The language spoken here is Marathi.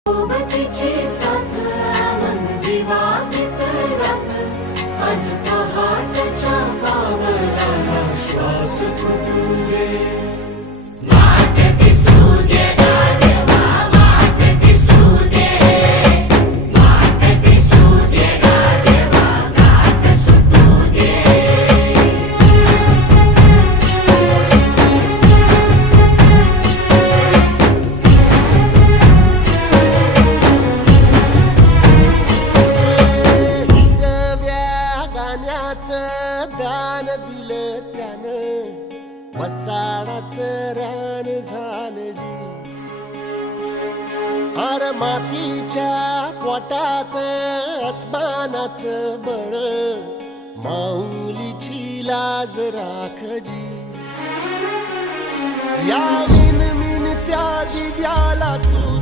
सोबतीची साथ मन दिवाळीत रात आज पहाटच्या पावलाला श्वास फुटू दे. वाट दिसू दे गाढवा, वाट दिसू दे, वाट दिसू दे गाढवा, गाठ सुटू दे. दान दिलं त्यानं वसाडाचं रान झालं जी. अर मातीच्या पोटात अस्मानाचं बळ माऊलीची लाज राख जी. या विन त्या दिव्याला तू